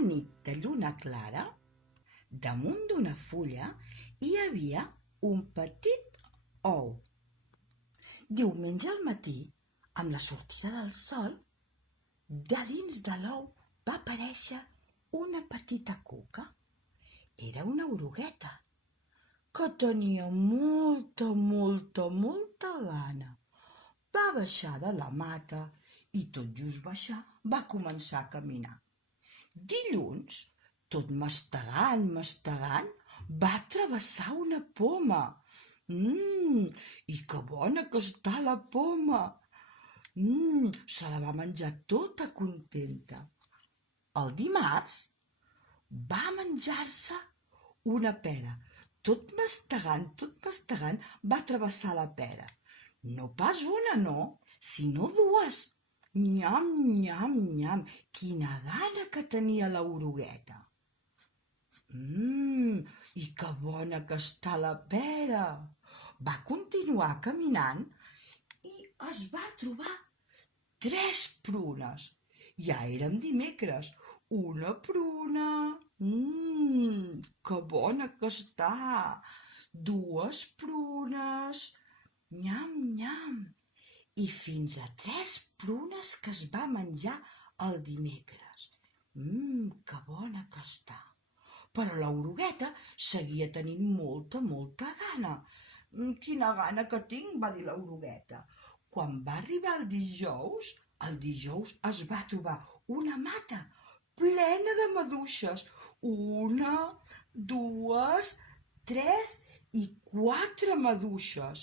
nit de lluna clara, damunt d'una fulla hi havia un petit ou. Diumenge al matí, amb la sortida del sol, de dins de l'ou va aparèixer una petita cuca. Era una orugueta que tenia molta gana. Va baixar de la mata i tot just baixar va començar a caminar. Dilluns, tot mastegant, va travessar una poma. I que bona que està la poma! Se la va menjar tota contenta. El dimarts va menjar-se una pera. Tot mastegant, va travessar la pera. No pas una, no, sinó dues. Nyam, nyam, nyam, quina gana que tenia l'orugueta. I que bona que està la pera. Va continuar caminant i es va trobar 3 prunes. Ja érem dimecres. Una pruna, que bona que està. 2 prunes, nyam, nyam. I fins a 3 prunes que es va menjar el dimecres. Que bona que està. Però l'orugueta seguia tenint molta gana. Quina gana que tinc, va dir l'orugueta. Quan va arribar el dijous es va trobar una mata plena de maduixes. 1, 2, 3 i 4 maduixes.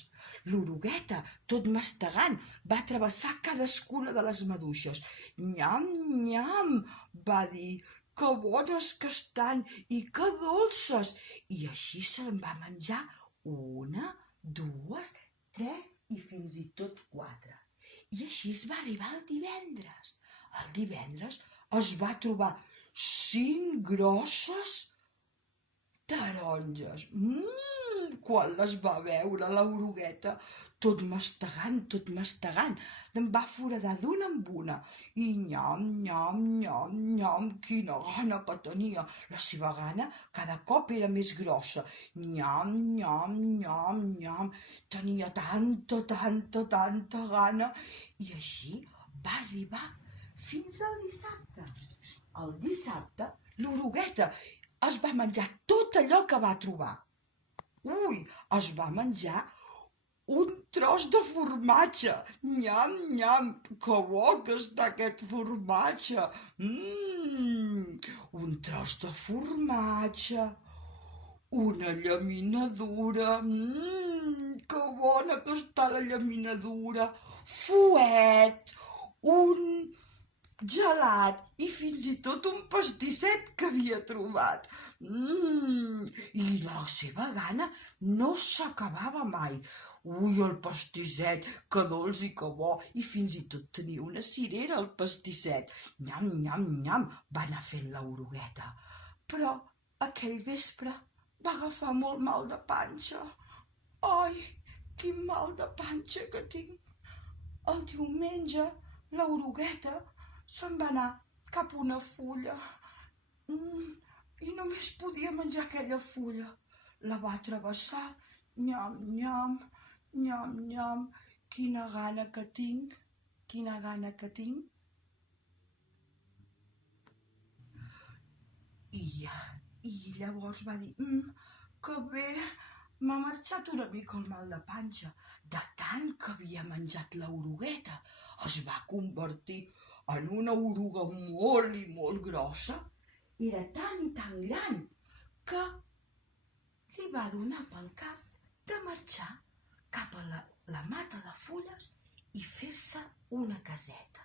L'orugueta, tot mastegant, va travessar cadascuna de les maduixes. Nyam, nyam, va dir, que bones que estan i que dolces. I així se'n va menjar 1, 2, 3 i fins i tot 4. I així es va arribar el divendres. El divendres es va trobar 5 grosses taronges. Quan les va veure l'orugueta, tot mastegant, en va foradar d'una en una. I nyam, nyam, nyam, nyam, quina gana que tenia. La seva gana cada cop era més grossa. Nyam, nyam, nyam, nyam. Tenia tanta gana. I així va arribar fins al dissabte. El dissabte, l'orugueta es va menjar tot allò que va trobar. Es va menjar un tros de formatge. Nyam, nyam, que bo que està aquest formatge. Un tros de formatge, una llaminadura. Que bona que està la llaminadura. Fuet, un gelat i fins i tot un pastisset que havia trobat. I la seva gana no s'acabava mai. El pastisset, que dolç i que bo, i fins i tot tenia una cirera al pastisset. Nyam, nyam, nyam, va anar fent l'orugueta. Però aquell vespre va agafar molt mal de panxa. Ai, quin mal de panxa que tinc. El diumenge l'orugueta se'n va anar cap a una fulla i només podia menjar aquella fulla. La va travessar, nyam, nyam, nyam, nyam, quina gana que tinc. I llavors va dir, que bé, m'ha marxat una mica el mal de panxa. De tant que havia menjat l'orugueta, es va convertir en una oruga molt grossa. Era tan i tan gran que li va donar pel cap de marxar cap a la mata de fulles i fer-se una caseta.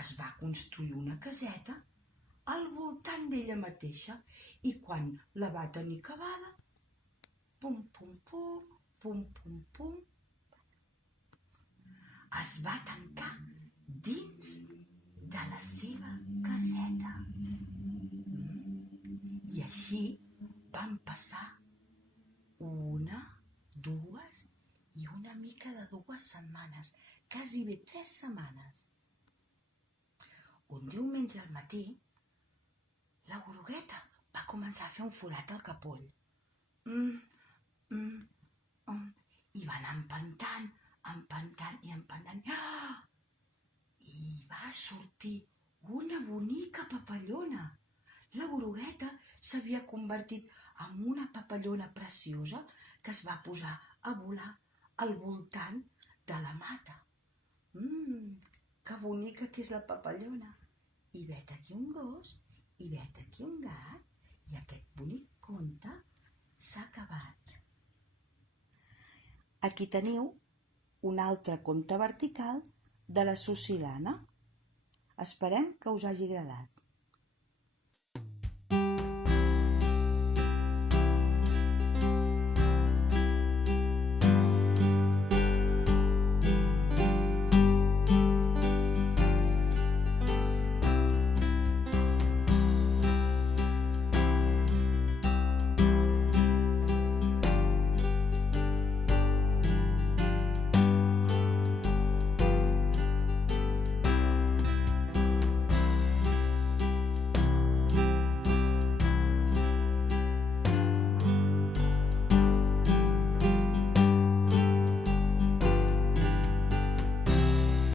Es va construir una caseta al voltant d'ella mateixa i quan la va tenir acabada, pum, pum, pum, pum, pum, pum, es va tancar dins de la seva caseta. I així van passar 1, 2 i una mica de 2 setmanes, quasi bé 3 setmanes. Un diumenge al matí, La orugueta va començar a fer un forat al capoll. I va anar empantant i empantant. Ah! I va sortir una bonica papallona. La orugueta s'havia convertit en una papallona preciosa que es va posar a volar al voltant de la mata. Que bonica que és la papallona. I vet aquí un gos, i vet aquí un gat, i aquest bonic conte s'ha acabat. Aquí teniu un altre conte vertical de la Susilana. Esperem que us hagi agradat.